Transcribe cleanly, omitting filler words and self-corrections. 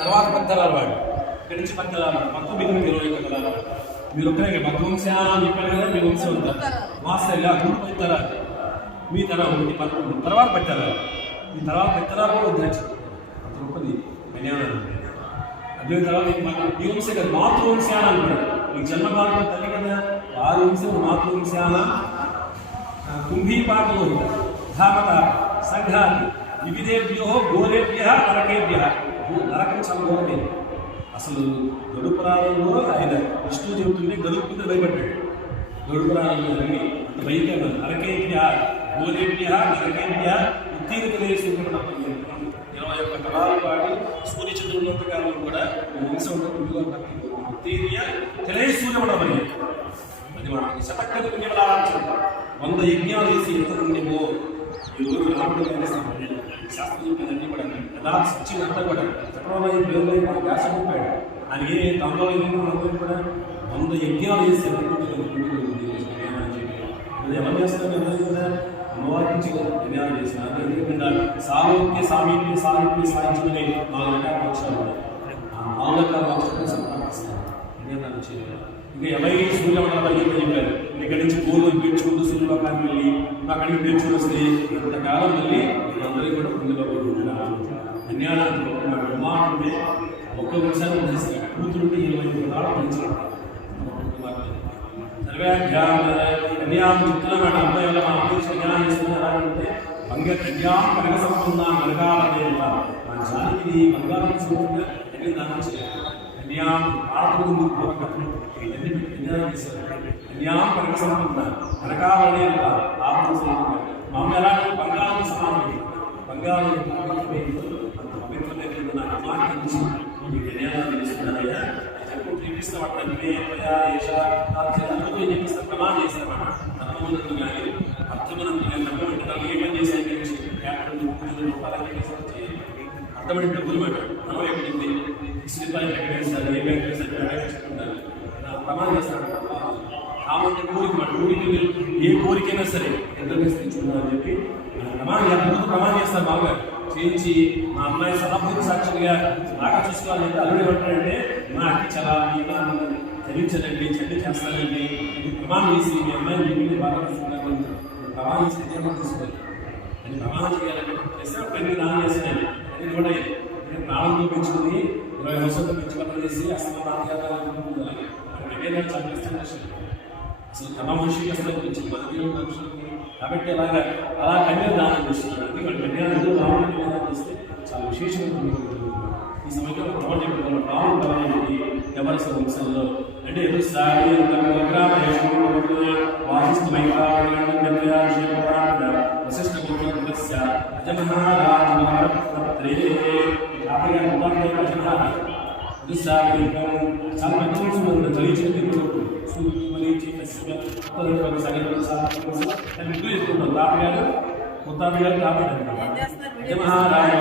తర్వాత పెద్దలారు వాడు ఇక్కడి నుంచి పెద్దలారు మొత్తం మీకు 21 కదలారు. మీరు ఒక్కరే మధ్యవంశాలు అని చెప్పారు కదా, మీ వంశం ఉంటారు వాస్తవ్య గురు తరాలు మీ తరం 11 తర్వాత పెట్టారు. ఈ తర్వాత పెద్దలారు కూడా ఉద్ధరించారు. అంత గొప్పది ధన్యవాదాలు. అదే తర్వాత మీ వంశం కదా మాతృవంశాన అంటాడు. మీకు జన్మకాలంలో తల్లి కదా వారి వంశం మాతృవంశాన కుంభీపాకలో ధామత సంఘాతి వివిధేభ్యో గోరేభ్య నరకేభ్య. నరకం చాలా ఘోరమైంది. అసలు గరుడ పురాణంలో ఆయన విష్ణువు చెబుతుంటే గరుడు భయపడ్డాడు. గరుడ పురాణంలో జరిగి అంత భయంకరమైన నరకేభ్య గోరేభ్య నరకేభ్య ఉత్తీర్ణలేసి 21 కళాల పాటు సూర్యచంద్రుల కాలం కూడా వంశం ఉత్తీర్య తెలియసూర్యమని అది మనకి శతక్కలు పుణ్యమలాచం 100 యజ్ఞాలు వేసి ఎంత పుణ్యమో ఈరోజు రాముడు శాస్త్రం చెప్పినన్నీ కూడా యథార్థ సత్యం అంతా కూడా చక్రవర్తి పేరులో మన వ్యాస చెప్పాడు. ఆయనకి తమలో అందరూ కూడా 100 యజ్ఞాలు వేసి ఎవరు చేస్తారు అందరూ కూడా అమ్మవారి నుంచి ధన్యాలు చేసినారు. ఎందుకంటే సాలోక్య సామీప్య సాహిత్య సాహిత్యమనే 4 రకాల పక్షాలు ఉన్నాయి. ఆ 4 రకాల పక్షాలను సంపాదిస్తారు ధన్యవాదాలు చేయాలి. ఇంకా ఎవరి సూర్యమండలం చెప్పారు. ఇక్కడి నుంచి పూర్వం పీల్చుకుంటూ సూర్యలోకానికి వెళ్ళి అక్కడికి పీల్చుకుని వస్తే ఇంతకాలం వెళ్ళి అందరికీ కూడా పొందుకోబోతున్నారు. ధన్యవాదాలు బ్రహ్మాండే ఒక్క విషయాన్ని చేస్తారు. కూతురుంటే 20 నాడు పెంచారు. కన్యాం చెప్తున్నా అమ్మాయి వల్ల మా అమ్మాయి కన్యాం చేస్తున్నారంటే బంగ కన్యాం కనక సంపన్న నరకాల దేవత మా జాతికి బంగారం చూడంగా ఎన్ని దానం చేయాలి. కన్యాం ఆడకు ఎన్ని కన్యాం చేశారు. కన్యాం కనక సంపన్న నరకాల దేవత ఆపద మా అమ్మ ఎలా బంగారం సమానం బంగారం పవిత్రమైన నా అమ్మాయి నుంచి ధన్యవాదాలు చేస్తున్నారయ్యా. ప్రమాణం చేస్తారన్నమాట. అర్థమనందు కానీ అర్థమనందు కానీ నమ్మడం ఏ పని చేసే అర్థమని డబ్బులు మనం ఎక్కడింది రూపాయలు ఎక్కడేస్తారు ఏ బ్యాంక్ చెప్తున్నారు ప్రమాణం చేస్తారు. కామంటే ఊరికి ఏ కోరికైనా సరే ఎంత తెచ్చుకున్నారని చెప్పి ప్రమాణం చేస్తారు. బాగా చేయించి మా అమ్మాయి సదాభూతి సాక్షిగా బాగా చూసుకోవాలంటే అల్లుడు ఏమంటాడంటే మా అట్టి చాలా తెలియచదండి చెడ్డ చేస్తానండి ఇది ప్రమాణం చేసి మీ అమ్మాయిని మీ బాగా చూసుకున్నాను ప్రమాణం చేసి తీసుకోవాలి అని ప్రమాణం చేయాలంటే పెళ్లి దానం చేస్తాను అది కూడా ప్రాణంతో పెంచుకుని 20 సంవత్సరాలు పెంచుకోవడం చేసి అసలు చాలా కష్టం అసలు తమ మనిషికి అసలు పెంచింది మనకి మనుషులకి కాబట్టి అలా కన్యా దానం చేస్తున్నారు. ఎందుకంటే కన్యాదానం రాముడికి దానం చేస్తే చాలా విశేషమైన ఈ సమయంలో రాముడు రాముడు ఎవరి వంశంలో అంటే ఎదురు సాగి వశిష్ఠ గోత్ర చాలా మంచి వంశం చదివించి తాతగారు ముత్తాతగారు తాతగారు మహారాజు